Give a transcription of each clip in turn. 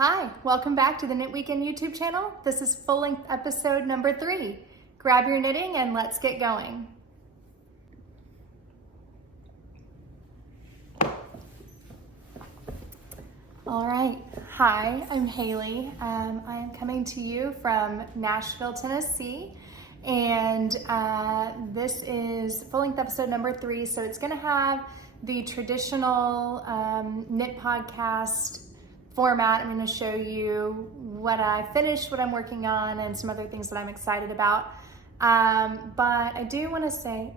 Hi, welcome back to the Knitweekend YouTube channel. This is full-length episode number 3. Grab your knitting and let's get going. All right, hi, I'm Haley. I am coming to you from Nashville, Tennessee, and this is full-length episode number 3, so it's gonna have the traditional knit podcast format. I'm going to show you what I finished, what I'm working on, and some other things that I'm excited about. But I do want to say,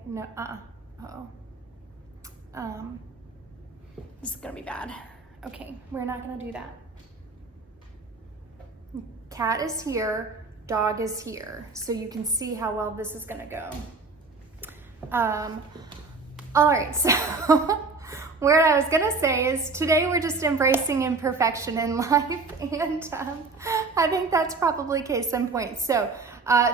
this is going to be bad. Okay, we're not going to do that. Cat is here, dog is here, so you can see how well this is going to go. All right, so what I was gonna say is today we're just embracing imperfection in life, and I think that's probably case in point. So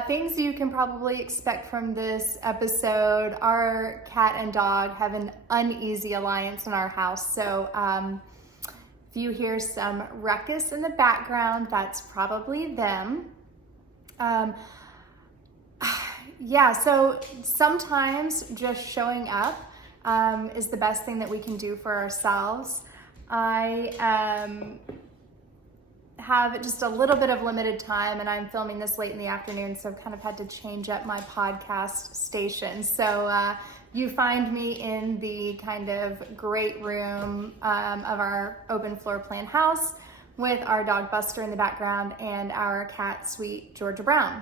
things you can probably expect from this episode: our cat and dog have an uneasy alliance in our house. So if you hear some ruckus in the background, that's probably them. Yeah, so sometimes just showing up is the best thing that we can do for ourselves. I have just a little bit of limited time, and I'm filming this late in the afternoon, so I've kind of had to change up my podcast station. So you find me in the kind of great room of our open floor plan house with our dog Buster in the background and our cat, sweet Georgia Brown.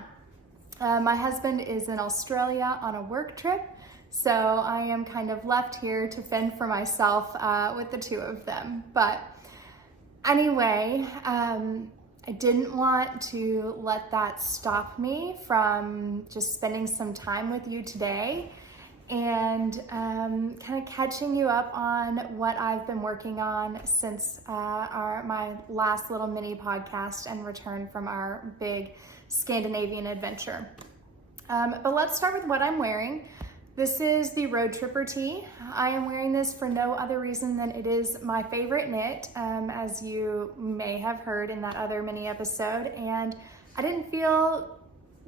My husband is in Australia on a work trip, so I am kind of left here to fend for myself with the two of them. But anyway, I didn't want to let that stop me from just spending some time with you today and kind of catching you up on what I've been working on since my last little mini podcast and return from our big Scandinavian adventure. But let's start with what I'm wearing. This is the Road Tripper tee. I am wearing this for no other reason than it is my favorite knit, as you may have heard in that other mini episode. And I didn't feel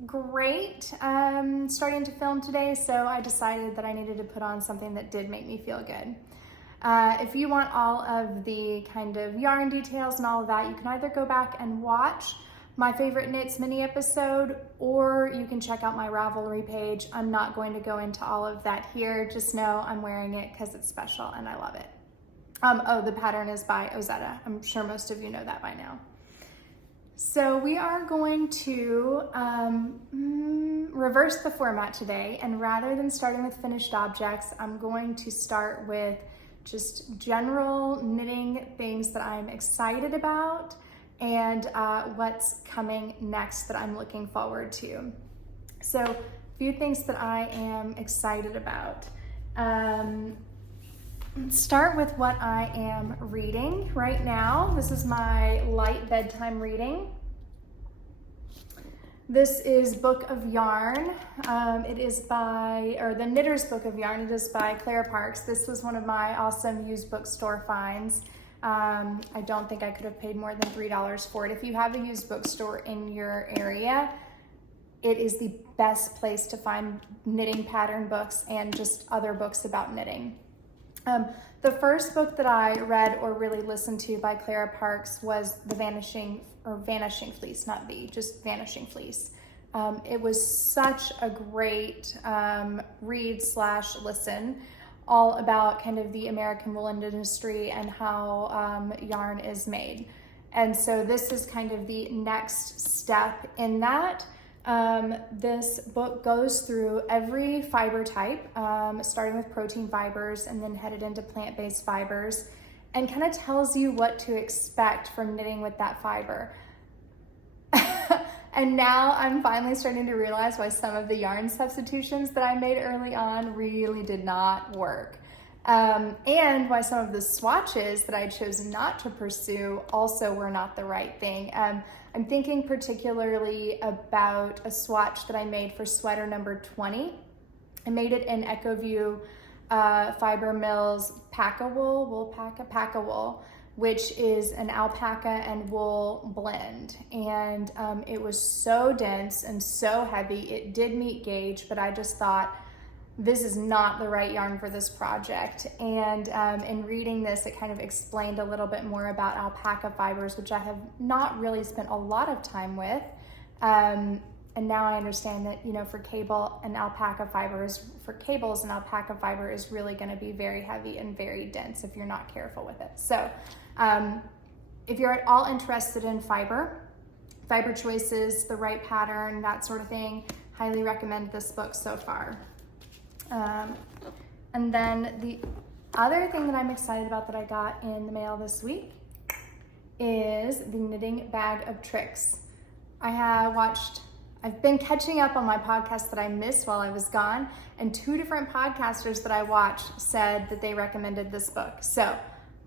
great starting to film today, so I decided that I needed to put on something that did make me feel good. If you want all of the kind of yarn details and all of that, you can either go back and watch my favorite knits mini episode, or you can check out my Ravelry page. I'm not going to go into all of that here. Just know I'm wearing it because it's special and I love it. Oh, the pattern is by Ozetta. I'm sure most of you know that by now. So we are going to reverse the format today, and rather than starting with finished objects, I'm going to start with just general knitting things that I'm excited about and what's coming next that I'm looking forward to. So a few things that I am excited about. Let's start with what I am reading right now. This is my light bedtime reading. This is Book of Yarn. It is by, or the Knitter's Book of Yarn. It is by Clara Parks. This was one of my awesome used bookstore finds. I don't think I could have paid more than $3 for it. If you have a used bookstore in your area, it is the best place to find knitting pattern books and just other books about knitting. The first book that I read or really listened to by Clara Parks was Vanishing Fleece, not just Vanishing Fleece. It was such a great read/listen, all about kind of the American woolen industry and how yarn is made. And so this is kind of the next step in that. This book goes through every fiber type, starting with protein fibers and then headed into plant-based fibers, and kind of tells you what to expect from knitting with that fiber. And now I'm finally starting to realize why some of the yarn substitutions that I made early on really did not work. And why some of the swatches that I chose not to pursue also were not the right thing. I'm thinking particularly about a swatch that I made for sweater number 20. I made it in EcoView Fiber Mills Pack-A-Wool, Pack-A-Wool. which is an alpaca and wool blend. And it was so dense and so heavy. It did meet gauge, but I just thought, this is not the right yarn for this project. And in reading this, it kind of explained a little bit more about alpaca fibers, which I have not really spent a lot of time with. And now I understand that, you know, for cables, an alpaca fiber is really going to be very heavy and very dense if you're not careful with it. So if you're at all interested in fiber choices, the right pattern, that sort of thing, highly recommend this book so far. And then the other thing that I'm excited about that I got in the mail this week is the Knitting Bag of Tricks. I've been catching up on my podcast that I missed while I was gone, and 2 different podcasters that I watched said that they recommended this book. So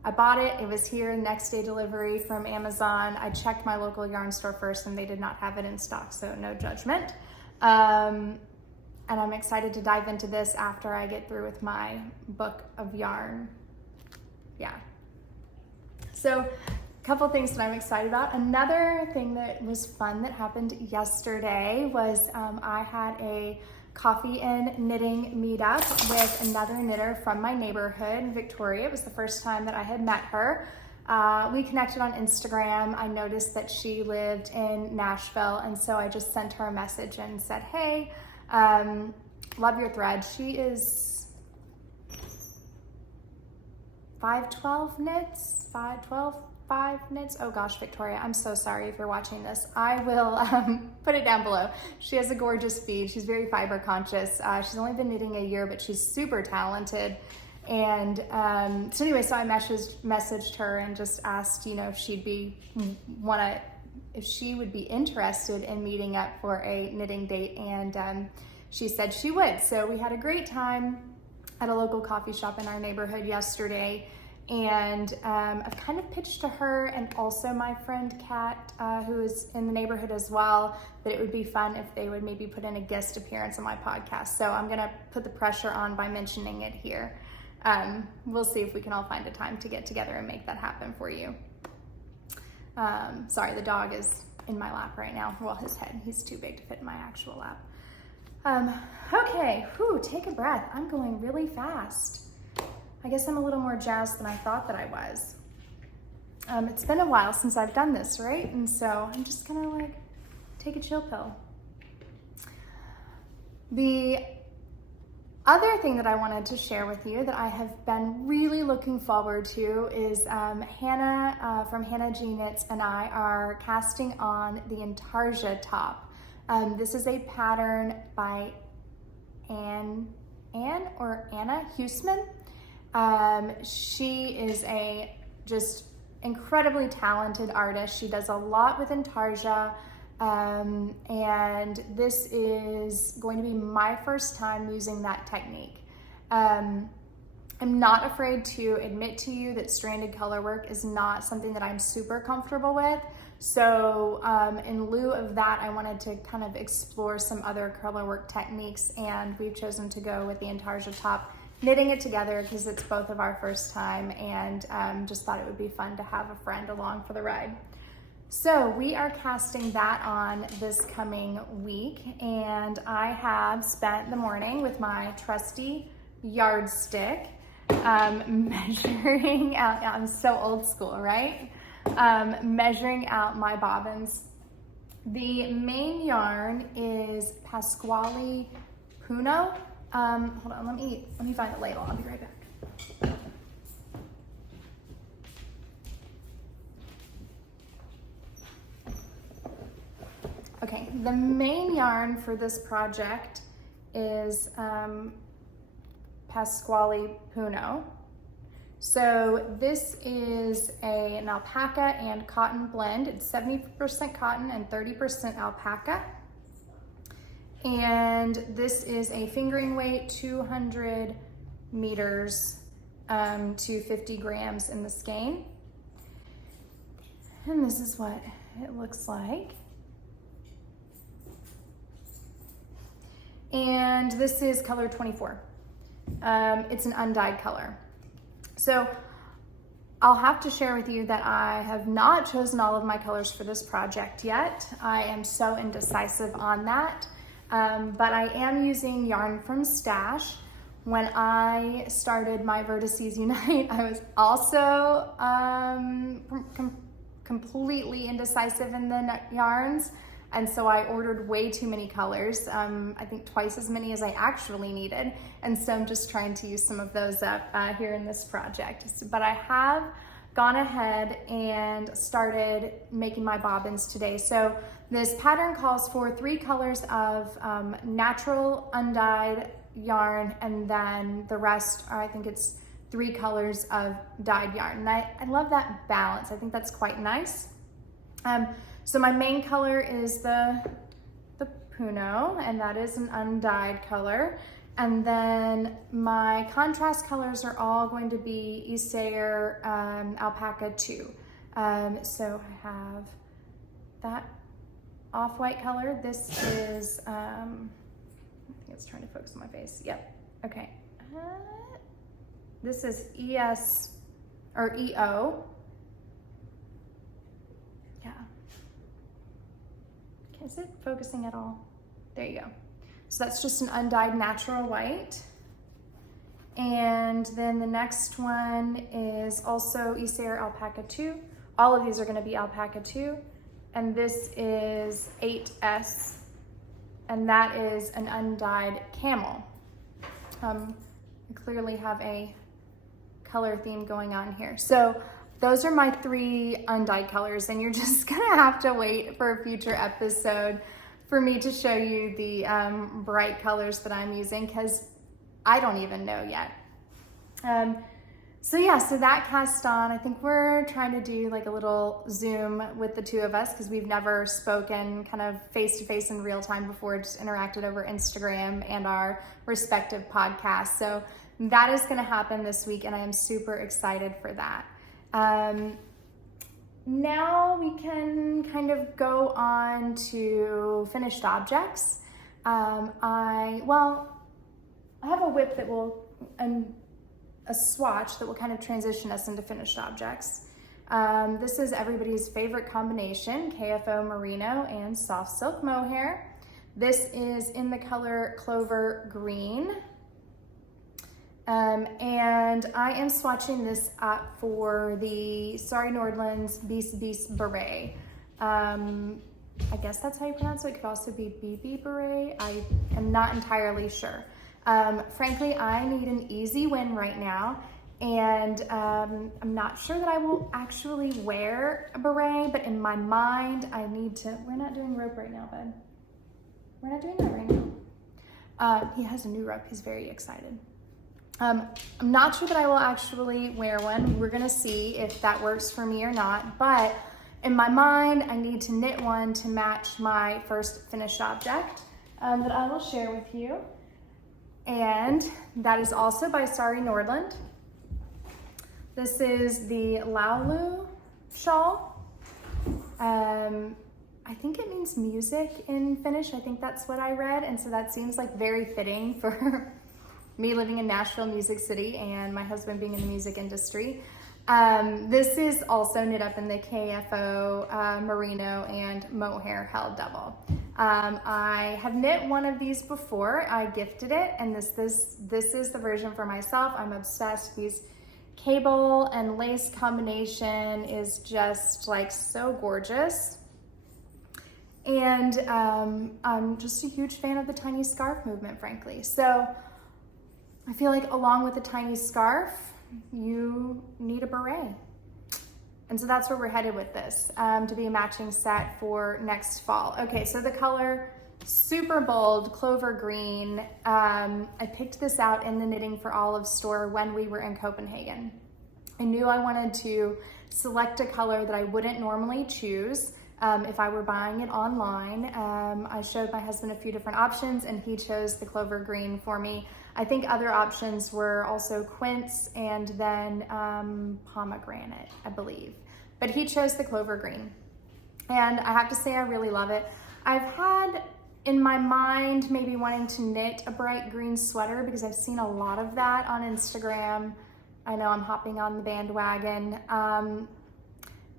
I bought it. It was here, next day delivery from Amazon. I checked my local yarn store first and they did not have it in stock, so no judgment. And I'm excited to dive into this after I get through with my book of yarn. Yeah. So a couple things that I'm excited about. Another thing that was fun that happened yesterday was I had a coffee and knitting meetup with another knitter from my neighborhood, Victoria. It was the first time that I had met her. We connected on Instagram. I noticed that she lived in Nashville, and so I just sent her a message and said, hey, love your thread. She is 512 knits, 5 knits. Oh gosh, Victoria, I'm so sorry if you're watching this. I will put it down below. She has a gorgeous feed. She's very fiber conscious. She's only been knitting a year, but she's super talented. And so anyway, so I messaged her and just asked, you know, if she would be interested in meeting up for a knitting date, and she said she would. So we had a great time at a local coffee shop in our neighborhood yesterday, and I've kind of pitched to her and also my friend Kat, who is in the neighborhood as well, that it would be fun if they would maybe put in a guest appearance on my podcast. So I'm gonna put the pressure on by mentioning it here. We'll see if we can all find a time to get together and make that happen for you. Sorry, the dog is in my lap right now. Well, his head, he's too big to fit in my actual lap. Okay, take a breath. I'm going really fast. I guess I'm a little more jazzed than I thought that I was. It's been a while since I've done this, right? And so I'm just gonna like take a chill pill. The other thing that I wanted to share with you that I have been really looking forward to is Hannah from Hannah G Knits and I are casting on the Intarsia top. This is a pattern by Anna Husemann. She is a just incredibly talented artist. She does a lot with Intarsia. And this is going to be my first time using that technique. I'm not afraid to admit to you that stranded color work is not something that I'm super comfortable with. So in lieu of that, I wanted to kind of explore some other color work techniques, and we've chosen to go with the Intarsia top, knitting it together because it's both of our first time, and just thought it would be fun to have a friend along for the ride. So we are casting that on this coming week, and I have spent the morning with my trusty yardstick measuring out, I'm so old school, right? Measuring out my bobbins. The main yarn is Pascuali Puno. Hold on, let me find the label. I'll be right back. Okay, the main yarn for this project is Pascuali Puno. So this is an alpaca and cotton blend. It's 70% cotton and 30% alpaca. And this is a fingering weight, 200 meters to 50 grams in the skein. And this is what it looks like. And this is color 24. It's an undyed color. So I'll have to share with you that I have not chosen all of my colors for this project yet. I am so indecisive on that, but I am using yarn from Stash. When I started my Vertices Unite, I was also completely indecisive in the yarns, and so I ordered way too many colors, I think twice as many as I actually needed, and so I'm just trying to use some of those up here in this project. But I have gone ahead and started making my bobbins today. So this pattern calls for 3 colors of natural undyed yarn, and then the rest are, I think it's 3 colors of dyed yarn. And I love that balance. I think that's quite nice. So my main color is the Puno, and that is an undyed color. And then my contrast colors are all going to be Isager Alpaca 2. So I have that off-white color. This is, I think it's trying to focus on my face. Yep, okay. This is ES, or EO. Yeah. Is it focusing at all? There you go. So that's just an undyed natural white. And then the next one is also Isager Alpaca 2. All of these are gonna be Alpaca 2. And this is 8S, and that is an undyed camel. I clearly have a color theme going on here. So those are my 3 undyed colors, and you're just gonna have to wait for a future episode for me to show you the bright colors that I'm using, because I don't even know yet. So yeah, so that cast on, I think we're trying to do like a little Zoom with the 2 of us, because we've never spoken kind of face-to-face in real time before, just interacted over Instagram and our respective podcasts. So that is gonna happen this week, and I am super excited for that. Now we can kind of go on to finished objects. I have a whip that will, and a swatch that will kind of transition us into finished objects. This is everybody's favorite combination, KFO Merino and soft silk Mohair. This is in the color Clover Green. And I am swatching this up for the Sari Nordland's Beast Beret. I guess that's how you pronounce it. It could also be BB Beret. I am not entirely sure. Frankly, I need an easy win right now, and I'm not sure that I will actually wear a beret, but in my mind, I need to. We're not doing rope right now, bud. We're not doing that right now. He has a new rope. He's very excited. I'm not sure that I will actually wear one. We're gonna see if that works for me or not, but in my mind, I need to knit one to match my first finished object that I will share with you. And that is also by Sari Nordland. This is the Laulu Shawl. I think it means music in Finnish. I think that's what I read, and so that seems like very fitting for me living in Nashville, Music City, and my husband being in the music industry. This is also knit up in the KFO Merino and Mohair held double. I have knit one of these before. I gifted it, and this is the version for myself. I'm obsessed. These cable and lace combination is just like so gorgeous. And I'm just a huge fan of the tiny scarf movement, frankly. So I feel like along with the tiny scarf, you need a beret. And so that's where we're headed with this, to be a matching set for next fall. Okay, so the color, super bold, clover green. I picked this out in the Knitting for Olive store when we were in Copenhagen. I knew I wanted to select a color that I wouldn't normally choose if I were buying it online. I showed my husband a few different options, and he chose the clover green for me. I think other options were also quince and then pomegranate, I believe. But he chose the clover green. And I have to say I really love it. I've had in my mind maybe wanting to knit a bright green sweater because I've seen a lot of that on Instagram I know I'm hopping on the bandwagon,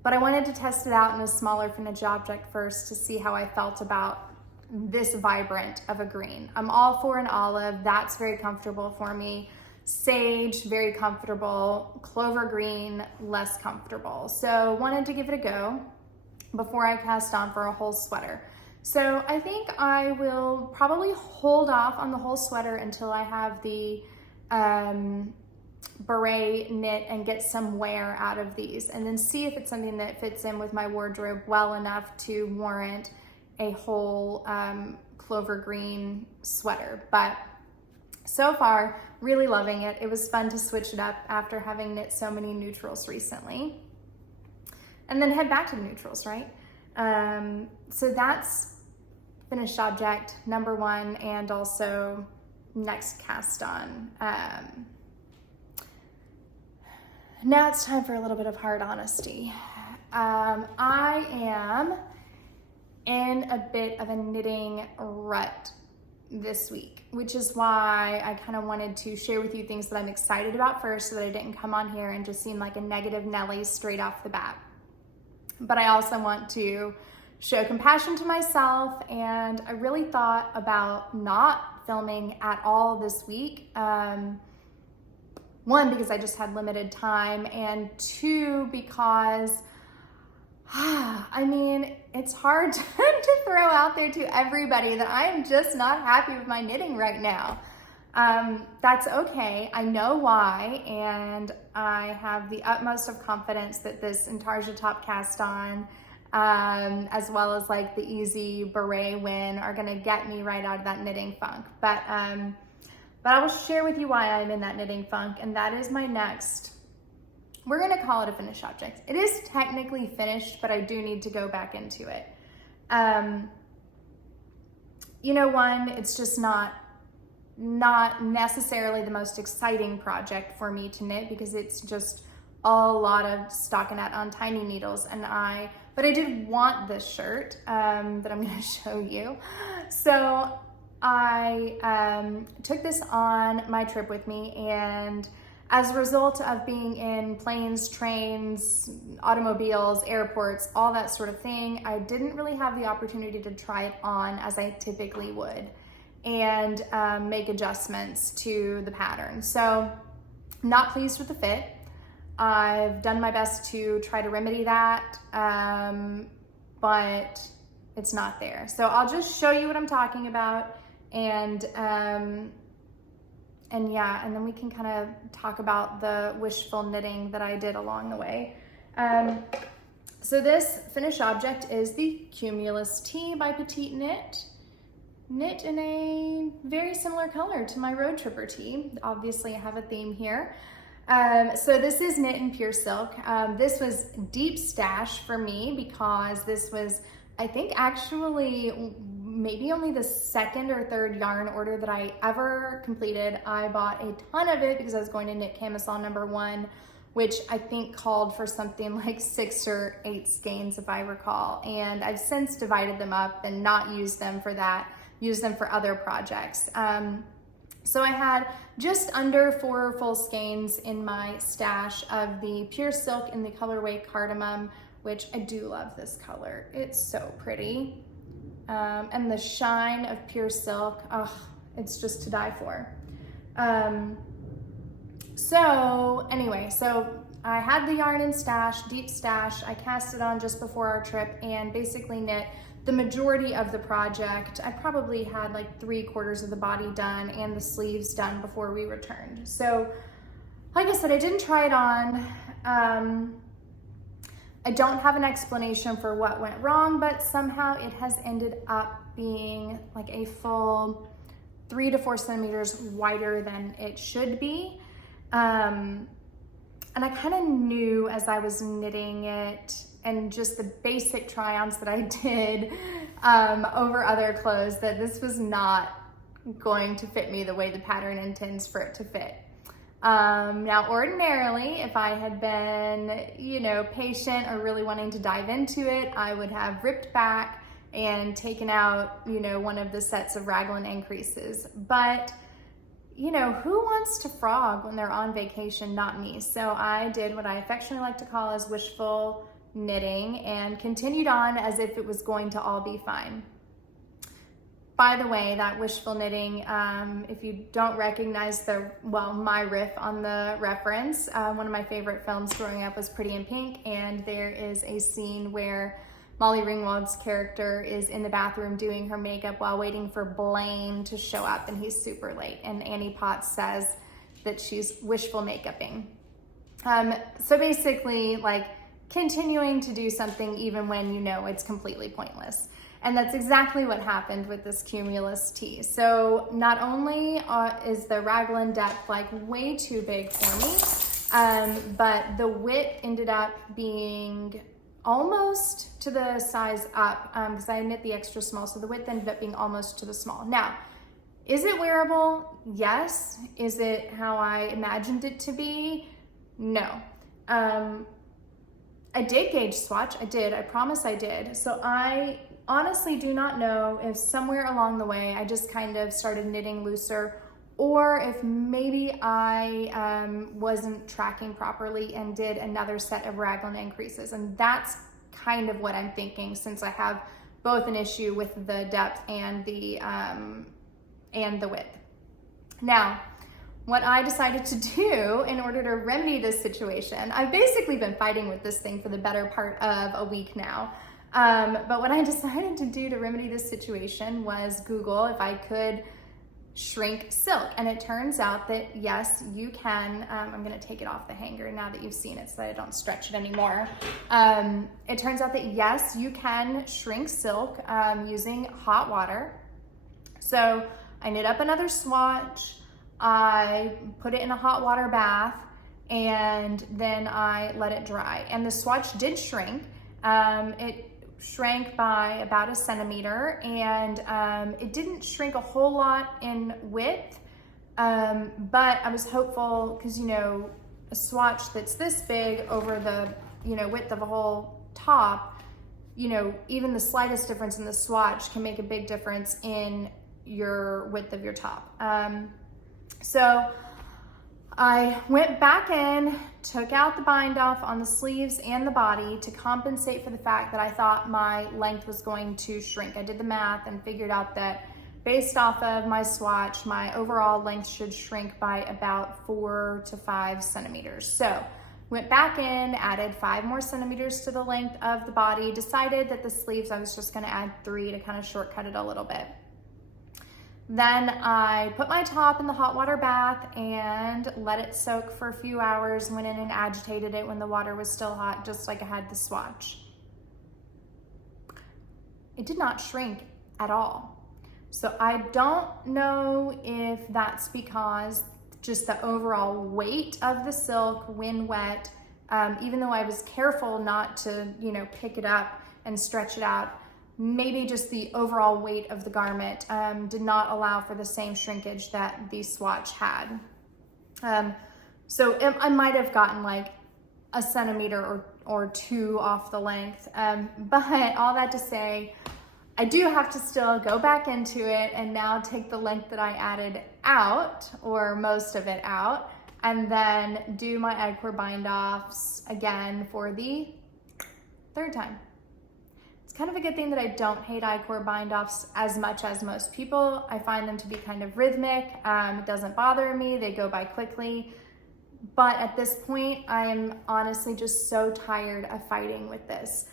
but I wanted to test it out in a smaller finished object first to see how I felt about this vibrant of a green. I'm all for an olive, that's very comfortable for me. Sage, very comfortable. Clover green, less comfortable. So wanted to give it a go before I cast on for a whole sweater. So I think I will probably hold off on the whole sweater until I have the beret knit and get some wear out of these, and then see if it's something that fits in with my wardrobe well enough to warrant a whole clover green sweater. But so far, really loving it. It was fun to switch it up after having knit so many neutrals recently. And then head back to the neutrals, right? So that's finished object number 1 and also next cast on. Now it's time for a little bit of hard honesty. I am in a bit of a knitting rut this week, which is why I kind of wanted to share with you things that I'm excited about first so that I didn't come on here and just seem like a negative Nelly straight off the bat. But I also want to show compassion to myself, and I really thought about not filming at all this week. 1, because I just had limited time, and 2, because I mean, it's hard to throw out there to everybody that I'm just not happy with my knitting right now. That's okay. I know why, and I have the utmost of confidence that this Intarsia top cast on, as well as like the easy beret win, are gonna get me right out of that knitting funk. But I will share with you why I'm in that knitting funk, and that is my next, we're gonna call it a finished object. It is technically finished, but I do need to go back into it. You know, 1, it's just not necessarily the most exciting project for me to knit because it's just a lot of stockinette on tiny needles, but I did want this shirt that I'm gonna show you. So I took this on my trip with me, and as a result of being in planes, trains, automobiles, airports, all that sort of thing, I didn't really have the opportunity to try it on as I typically would and make adjustments to the pattern. So not pleased with the fit. I've done my best to try to remedy that, but it's not there. So I'll just show you what I'm talking about, and yeah, and then we can kind of talk about the wishful knitting that I did along the way. So this finished object is the Cumulus tee by Petit knit in a very similar color to my Road Tripper tee. Obviously I have a theme here. So this is knit in pure silk. This was deep stash for me because this was, I think, actually maybe only the 2nd or 3rd yarn order that I ever completed. I bought a ton of it because I was going to knit camisole number 1, which I think called for something like 6 or 8 skeins if I recall. And I've since divided them up and not used them for that, used them for other projects. So I had just under 4 full skeins in my stash of the pure silk in the colorway Cardamom, which I do love this color. It's so pretty. And the shine of pure silk, oh, it's just to die for. So anyway, so I had the yarn in stash, deep stash. I cast it on just before our trip and basically knit the majority of the project. I probably had like 3/4 of the body done and the sleeves done before we returned. So like I said, I didn't try it on. I don't have an explanation for what went wrong, but somehow it has ended up being like a full 3 to 4 centimeters wider than it should be. And I kind of knew as I was knitting it and just the basic try-ons that I did over other clothes that this was not going to fit me the way the pattern intends for it to fit. Now, ordinarily, if I had been, you know, patient or really wanting to dive into it, I would have ripped back and taken out, you know, one of the sets of raglan increases. But, you know, who wants to frog when they're on vacation? Not me. So I did what I affectionately like to call as wishful knitting and continued on as if it was going to all be fine. By the way, that wishful knitting, if you don't recognize my riff on the reference, one of my favorite films growing up was Pretty in Pink, and there is a scene where Molly Ringwald's character is in the bathroom doing her makeup while waiting for Blaine to show up, and he's super late, and Annie Potts says that she's wishful makeuping. So basically, like, continuing to do something even when you know it's completely pointless. And that's exactly what happened with this Cumulus tee. So not only is the raglan depth like way too big for me, but the width ended up being almost to the size up, because I knit the extra small, so the width ended up being almost to the small. Now, is it wearable? Yes. Is it how I imagined it to be? No. I did gauge swatch. I did. I promise I did. So I honestly do not know if somewhere along the way I just kind of started knitting looser, or if maybe I wasn't tracking properly and did another set of raglan increases. And that's kind of what I'm thinking, since I have both an issue with the depth and the width. Now, what I decided to do in order to remedy this situation, I've basically been fighting with this thing for the better part of a week now. But what I decided to do to remedy this situation was Google if I could shrink silk. And it turns out that yes, you can. I'm gonna take it off the hanger now that you've seen it so that I don't stretch it anymore. It turns out that yes, you can shrink silk using hot water. So I knit up another swatch, I put it in a hot water bath, and then I let it dry. And the swatch did shrink. It shrank by about 1 centimeter, and it didn't shrink a whole lot in width, but I was hopeful because, you know, a swatch that's this big over the, you know, width of a whole top, you know, even the slightest difference in the swatch can make a big difference in your width of your top. So I went back in, took out the bind off on the sleeves and the body to compensate for the fact that I thought my length was going to shrink. I did the math and figured out that based off of my swatch, my overall length should shrink by about 4 to 5 centimeters. So went back in, added 5 more centimeters to the length of the body, decided that the sleeves I was just gonna add 3 to kind of shortcut it a little bit. Then I put my top in the hot water bath and let it soak for a few hours, went in and agitated it when the water was still hot, just like I had the swatch. It did not shrink at all. So I don't know if that's because just the overall weight of the silk when wet, even though I was careful not to, you know, pick it up and stretch it out, maybe just the overall weight of the garment did not allow for the same shrinkage that the swatch had. So I might have gotten like 1 centimeter or 2 off the length. But all that to say, I do have to still go back into it and now take the length that I added out, or most of it out, and then do my I-core bind offs again for the 3rd time. It's kind of a good thing that I don't hate I-core bind offs as much as most people. I find them to be kind of rhythmic. It doesn't bother me. They go by quickly. But at this point, I'm honestly just so tired of fighting with this.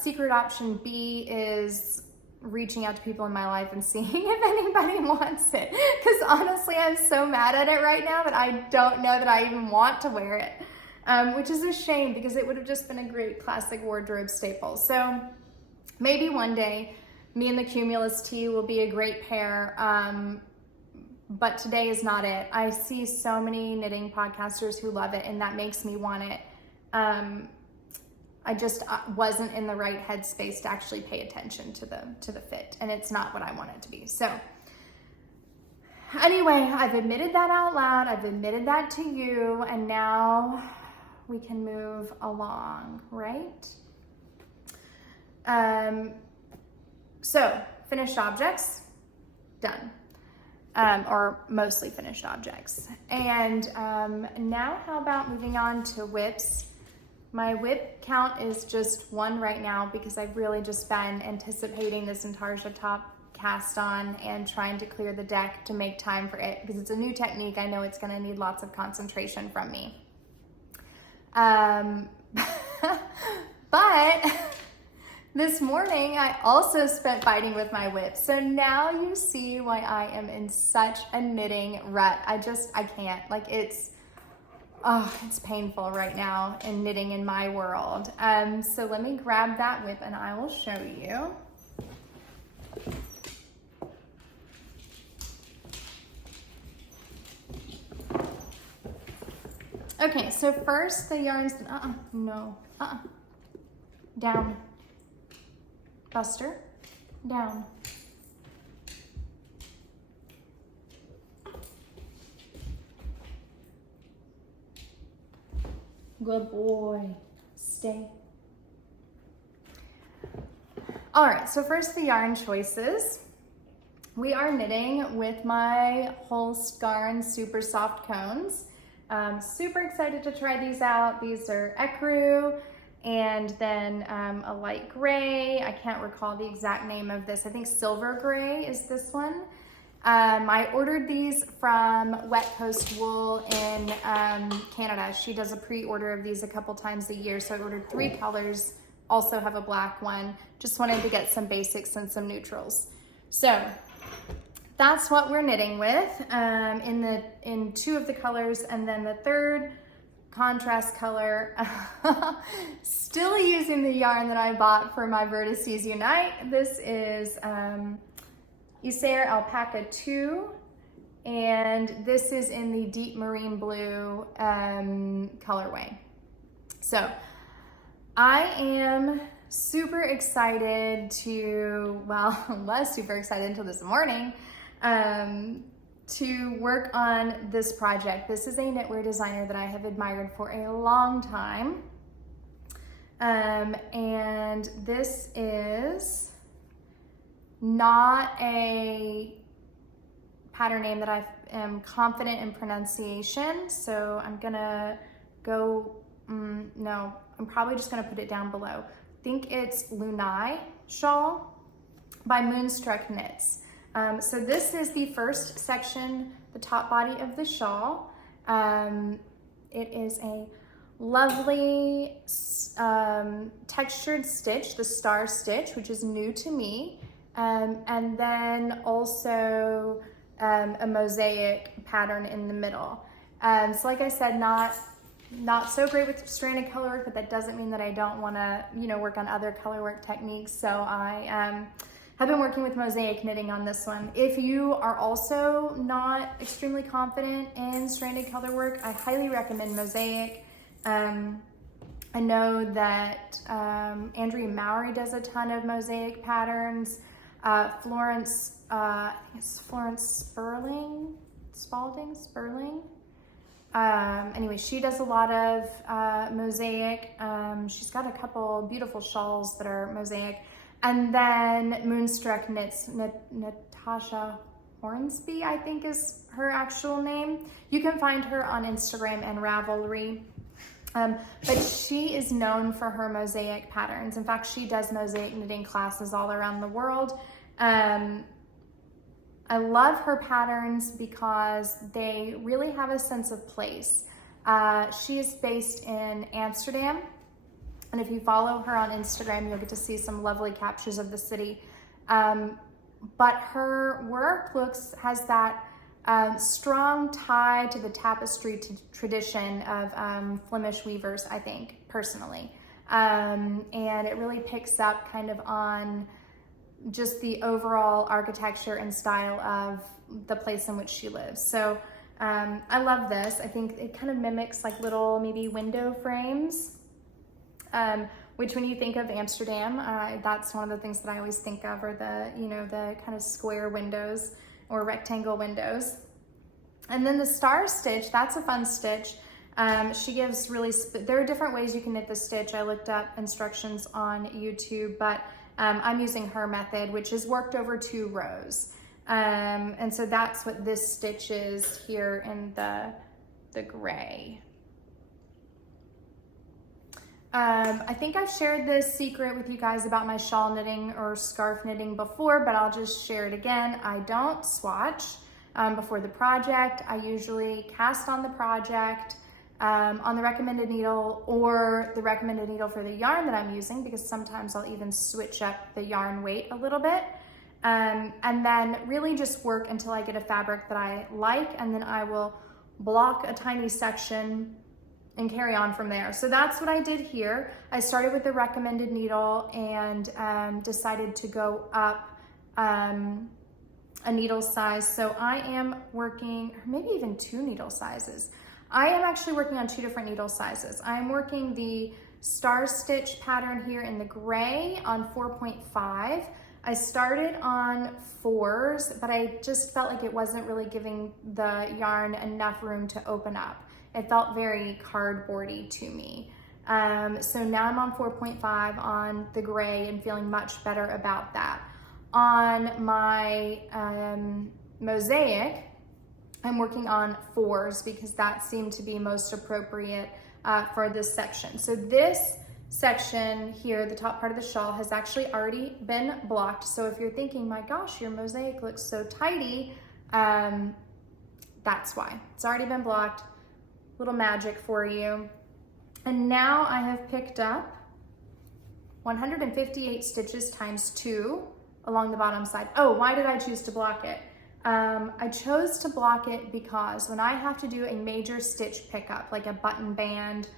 Secret option B is reaching out to people in my life and seeing if anybody wants it. Because honestly, I'm so mad at it right now that I don't know that I even want to wear it. Which is a shame because it would have just been a great classic wardrobe staple. So maybe one day me and the Cumulus tee will be a great pair, but today is not it. I see so many knitting podcasters who love it and that makes me want it. I just wasn't in the right headspace to actually pay attention to the fit, and it's not what I want it to be. So anyway, I've admitted that out loud, I've admitted that to you, and now we can move along, right? So finished objects, done. or mostly finished objects. And now how about moving on to whips? My whip count is just 1 right now because I've really just been anticipating this Intarsia top cast on and trying to clear the deck to make time for it because it's a new technique. I know it's gonna need lots of concentration from me. But this morning I also spent fighting with my whip. So now you see why I am in such a knitting rut. I can't, like it's painful right now in knitting in my world. So let me grab that whip and I will show you. Okay, so first the yarns, down, Buster, down. Good boy, stay. All right, so first the yarn choices. We are knitting with my Holst Garn Super Soft Cones. Super excited to try these out. These are ecru and then a light gray. I can't recall the exact name of this. I think silver gray is this one. I ordered these from Wet Coast Wool in Canada. She does a pre-order of these a couple times a year. So I ordered 3 colors, also have a black one. Just wanted to get some basics and some neutrals. So that's what we're knitting with in 2 of the colors, and then the 3rd contrast color, still using the yarn that I bought for my Vertices Unite. This is Isager Alpaca 2, and this is in the deep marine blue colorway. So I am super excited to, well, was super excited until this morning, to work on this project. This is a knitwear designer that I have admired for a long time. And this is not a pattern name that I am confident in pronunciation. So I'm gonna go, no, I'm probably just gonna put it down below. I think it's Lunae Shawl by Moonstruck Knits. So this is the first section, the top body of the shawl. It is a lovely textured stitch, the star stitch, which is new to me. And then also a mosaic pattern in the middle. So like I said, not so great with stranded color work, but that doesn't mean that I don't want to, work on other color work techniques. So I have been working with mosaic knitting on this one. If you are also not extremely confident in stranded color work, I highly recommend mosaic. I know that Andrea Mowry does a ton of mosaic patterns. Florence, I think it's Florence Spurling. Anyway, she does a lot of mosaic. She's got a couple beautiful shawls that are mosaic. And then Moonstruck Knits, Natasha Hornsby, I think is her actual name. You can find her on Instagram and Ravelry. But she is known for her mosaic patterns. In fact, she does mosaic knitting classes all around the world. I love her patterns because they really have a sense of place. She is based in Amsterdam. And if you follow her on Instagram, you'll get to see some lovely captures of the city. But her work has that strong tie to the tapestry tradition of Flemish weavers, I think, personally. And it really picks up kind of on just the overall architecture and style of the place in which she lives. So I love this. I think it kind of mimics like little maybe window frames. Which when you think of Amsterdam, that's one of the things that I always think of, are the, the kind of square windows or rectangle windows. And then the star stitch, that's a fun stitch. She gives there are different ways you can knit the stitch. I looked up instructions on YouTube, but I'm using her method, which is worked over 2 rows. And so that's what this stitch is here in the gray. I think I've shared this secret with you guys about my shawl knitting or scarf knitting before, but I'll just share it again. I don't swatch before the project. I usually cast on the project on the recommended needle or the recommended needle for the yarn that I'm using, because sometimes I'll even switch up the yarn weight a little bit. And then really just work until I get a fabric that I like, and then I will block a tiny section and carry on from there. So that's what I did here. I started with the recommended needle and decided to go up a needle size. So I am working, or maybe even 2 needle sizes. I am actually working on 2 different needle sizes. I'm working the star stitch pattern here in the gray on 4.5. I started on 4s, but I just felt like it wasn't really giving the yarn enough room to open up. It felt very cardboardy to me. So now I'm on 4.5 on the gray and feeling much better about that. On my mosaic, I'm working on 4s because that seemed to be most appropriate for this section. So this section here, the top part of the shawl, has actually already been blocked. So if you're thinking, my gosh, your mosaic looks so tidy, that's why. It's already been blocked. Little magic for you. And now I have picked up 158 stitches times 2 along the bottom side. Oh, why did I choose to block it? I chose to block it because when I have to do a major stitch pickup, like a button band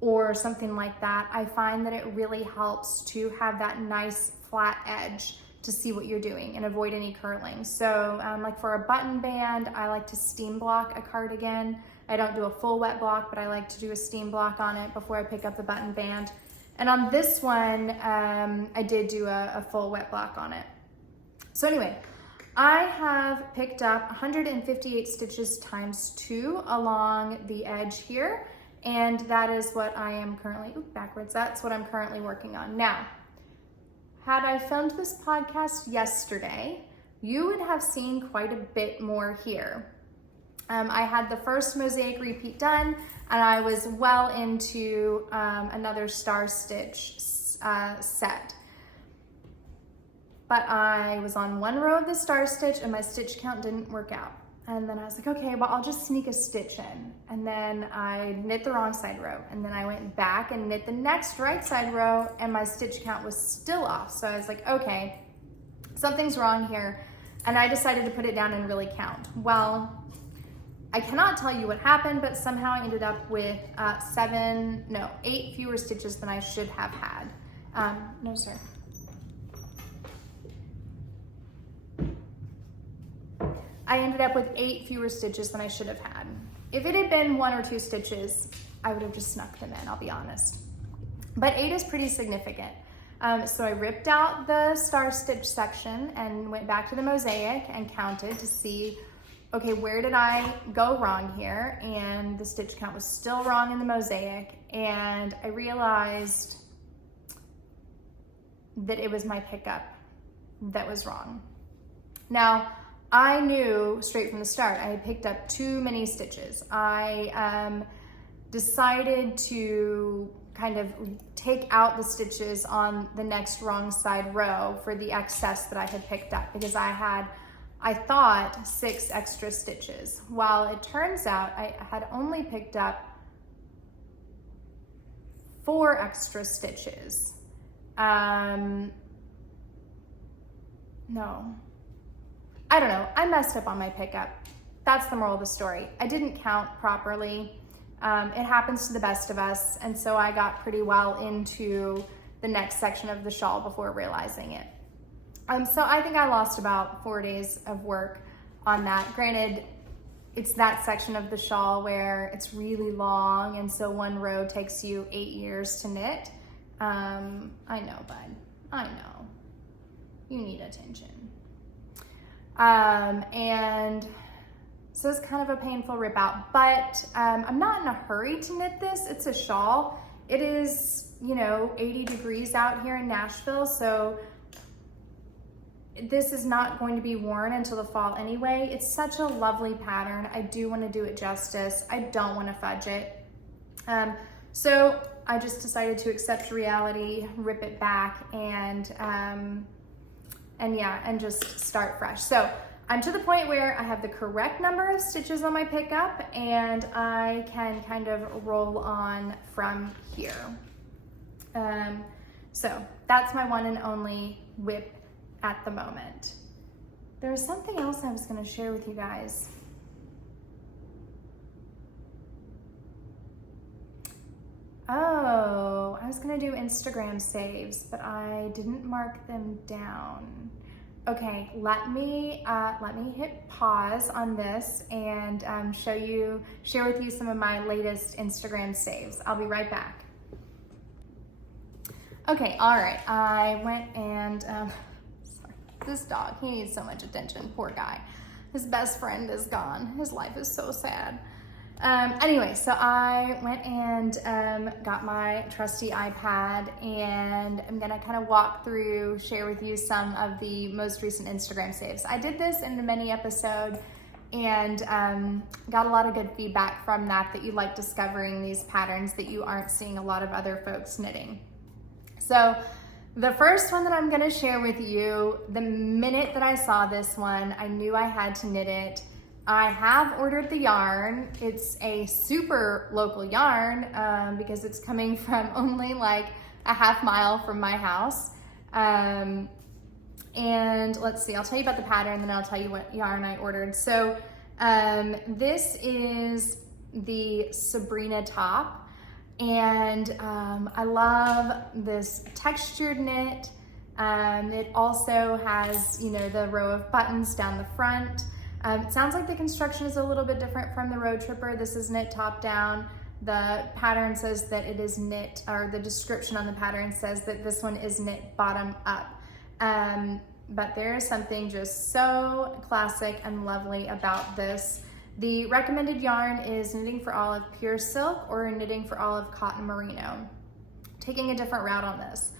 or something like that, I find that it really helps to have that nice flat edge to see what you're doing and avoid any curling. So like for a button band, I like to steam block a cardigan. I don't do a full wet block, but I like to do a steam block on it before I pick up the button band. And on this one, I did do a full wet block on it. So anyway, I have picked up 158 stitches times 2 along the edge here. And that is what I am currently, that's what I'm currently working on. Now, had I filmed this podcast yesterday, you would have seen quite a bit more here. I had the first mosaic repeat done, and I was well into another star stitch set. But I was on 1 row of the star stitch and my stitch count didn't work out. And then I was like, okay, well, I'll just sneak a stitch in. And then I knit the wrong side row. And then I went back and knit the next right side row and my stitch count was still off. So I was like, okay, something's wrong here. And I decided to put it down and really count. Well, I cannot tell you what happened, but somehow I ended up with 8 fewer stitches than I should have had. No, sir. I ended up with 8 fewer stitches than I should have had. If it had been 1 or 2 stitches, I would have just snuck them in, I'll be honest. But 8 is pretty significant. So I ripped out the star stitch section and went back to the mosaic and counted to see, okay, where did I go wrong here? And the stitch count was still wrong in the mosaic. And I realized that it was my pickup that was wrong. Now, I knew straight from the start I had picked up too many stitches. I decided to kind of take out the stitches on the next wrong side row for the excess that I had picked up, because I thought 6 extra stitches. Well, it turns out I had only picked up 4 extra stitches. No. I don't know, I messed up on my pickup. That's the moral of the story. I didn't count properly. It happens to the best of us, and so I got pretty well into the next section of the shawl before realizing it. So I think I lost about 4 days of work on that. Granted, it's that section of the shawl where it's really long, and so 1 row takes you 8 years to knit. I know, bud, I know. You need attention. And so it's kind of a painful rip out, but I'm not in a hurry to knit this. It's a shawl. It is, 80 degrees out here in Nashville, so this is not going to be worn until the fall anyway. It's such a lovely pattern. I do want to do it justice. I don't want to fudge it. So I just decided to accept reality, rip it back, and just start fresh. So I'm to the point where I have the correct number of stitches on my pickup, and I can kind of roll on from here. So that's my one and only whip at the moment. There was something else I was going to share with you guys. Oh, I was going to do Instagram saves, but I didn't mark them down. Okay, let me hit pause on this and share with you some of my latest Instagram saves. I'll be right back. Okay, all right, I went and, sorry, this dog, he needs so much attention, poor guy. His best friend is gone. His life is so sad. Anyway, so I went and got my trusty iPad, and I'm gonna kind of walk through, share with you some of the most recent Instagram saves. I did this in a mini episode and got a lot of good feedback from that you like discovering these patterns that you aren't seeing a lot of other folks knitting. So the first one that I'm gonna share with you, the minute that I saw this one, I knew I had to knit it. I have ordered the yarn. It's a super local yarn because it's coming from only like a half mile from my house. And let's see, I'll tell you about the pattern, then I'll tell you what yarn I ordered. So this is the Sabrina top. And I love this textured knit. It also has, you know, the row of buttons down the front. It sounds like the construction is a little bit different from the Road Tripper. This is knit top down. The pattern says that it is knit, or the description on the pattern says that this one is knit bottom up. But there is something just so classic and lovely about this. The recommended yarn is Knitting for Olive Pure Silk or Knitting for Olive Cotton Merino. Taking a different route on this.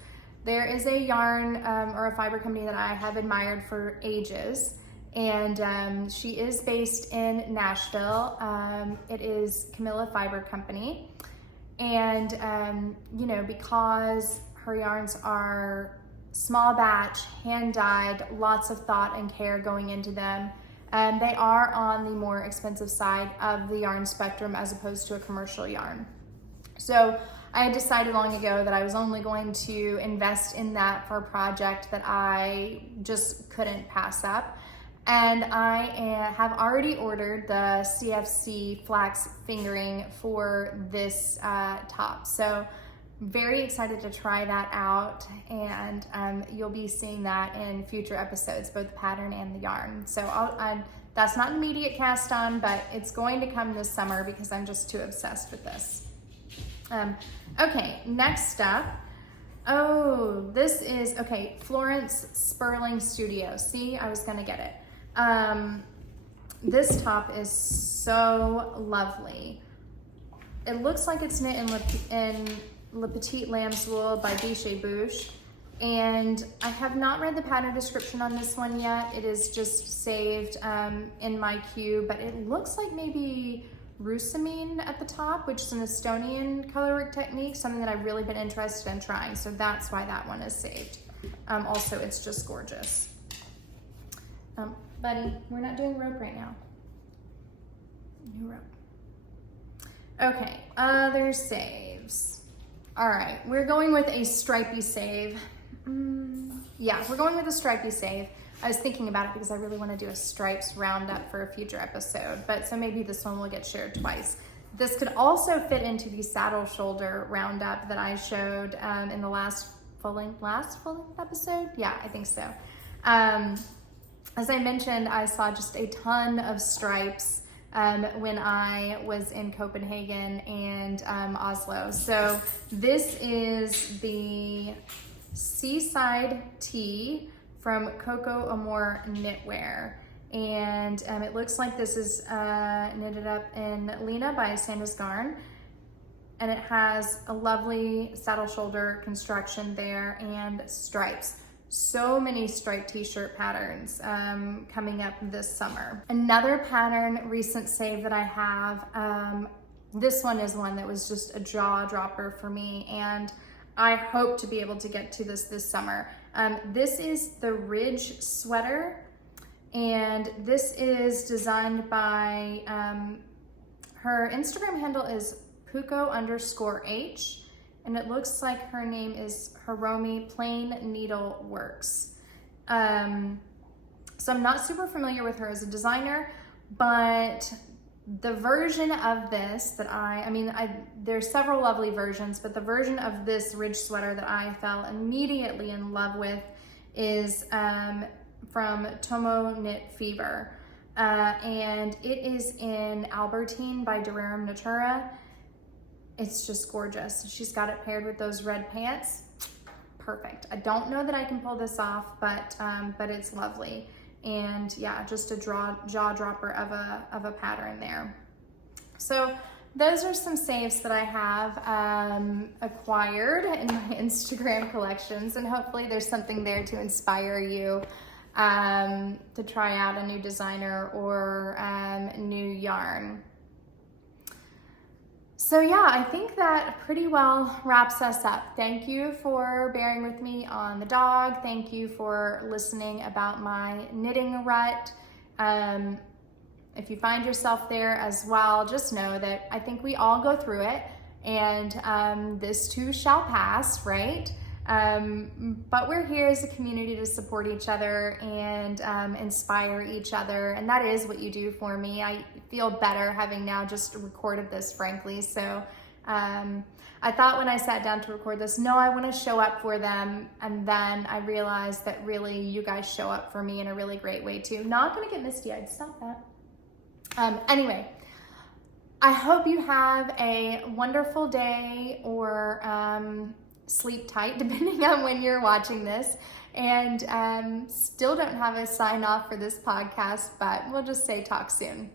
There is a yarn or a fiber company that I have admired for ages, and she is based in Nashville. It is Camilla Fiber Company, and you know, because her yarns are small batch, hand dyed, lots of thought and care going into them. They are on the more expensive side of the yarn spectrum as opposed to a commercial yarn. So I had decided long ago that I was only going to invest in that for a project that I just couldn't pass up. And I have already ordered the CFC flax fingering for this top. So very excited to try that out, and you'll be seeing that in future episodes, both the pattern and the yarn. So that's not an immediate cast on, but it's going to come this summer because I'm just too obsessed with this. Okay, next up, oh, this is, okay, Florence Sperling Studio. See, I was gonna get it. This top is so lovely. It looks like it's knit in Le Petit Lamb's Wool by Bichet Bouche, and I have not read the pattern description on this one yet. It is just saved in my queue, but it looks like maybe Husemann at the top, which is an Estonian colorwork technique, something that I've really been interested in trying, so that's why that one is saved. Also, it's just gorgeous. Buddy, we're not doing rope right now. New rope. Okay, other saves. All right, we're going with a stripy save. Yeah, we're going with a stripy save. I was thinking about it because I really want to do a stripes roundup for a future episode, but so maybe this one will get shared twice. This could also fit into the saddle shoulder roundup that I showed in the last full-length episode? Yeah, I think so. As I mentioned, I saw just a ton of stripes when I was in Copenhagen and Oslo. So this is the Seaside Tee from Coco Amore Knitwear. And it looks like this is knitted up in Lina by Sandus Garn. And it has a lovely saddle shoulder construction there and stripes. so many striped t-shirt patterns coming up this summer. Another pattern recent save that I have, this one is one that was just a jaw dropper for me, and I hope to be able to get to this summer. This is the Ridge sweater, and this is designed by, her Instagram handle is Puko_H, and it looks like her name is Hiromi Plain Needle Works. So I'm not super familiar with her as a designer, but the version of this that there's several lovely versions, but the version of this Ridge sweater that I fell immediately in love with is from Tomo Knit Fever. And it is in Albertine by Durham Natura. It's just gorgeous. She's got it paired with those red pants. Perfect. I don't know that I can pull this off, but it's lovely. And yeah, just a jaw dropper of a pattern there. So those are some saves that I have acquired in my Instagram collections, and hopefully there's something there to inspire you to try out a new designer or new yarn. So yeah, I think that pretty well wraps us up. Thank you for bearing with me on the dog. Thank you for listening about my knitting rut. If you find yourself there as well, just know that I think we all go through it, and this too shall pass, right? But we're here as a community to support each other and inspire each other, and that is what you do for me. I feel better having now just recorded this, frankly. So I thought when I sat down to record this, no, I want to show up for them, and then I realized that really you guys show up for me in a really great way too. Not gonna get misty-eyed, stop that. Anyway, I hope you have a wonderful day, or sleep tight, depending on when you're watching this, and still don't have a sign off for this podcast, but we'll just say talk soon.